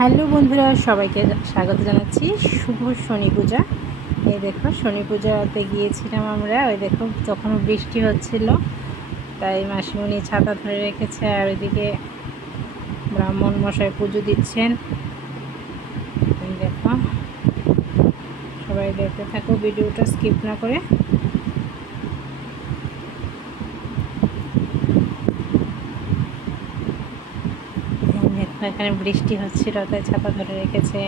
Hello বন্ধুরা, সবাইকে স্বাগত জানাচ্ছি শুভ শনি পূজা। এই দেখো, শনি পূজাতে গিয়েছিলাম আমরা। ওই দেখো, তখন বৃষ্টি হচ্ছিল, তাই মাসিমণি ছাতা ধরে রেখেছে, আর ওইদিকে ব্রাহ্মণ মশাই পুজো দিচ্ছেন। দেখো, সবাই দেখতে থাকো, ভিডিওটা স্কিপ না করে। এখানে বৃষ্টি হচ্ছিল, তাই ছাতা ধরে রেখেছে।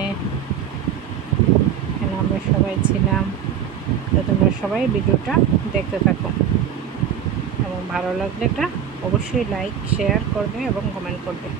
এখানে আমরা সবাই ছিলাম। তো তোমরা সবাই ভিডিওটা দেখতে থাকো, এবং ভালো লাগলে এটা অবশ্যই লাইক শেয়ার করবে এবং কমেন্ট করবে।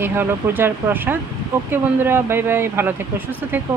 এই হলো পূজার প্রসাদ। ওকে বন্ধুরা, বাই বাই, ভালো থেকো, সুস্থ থেকো।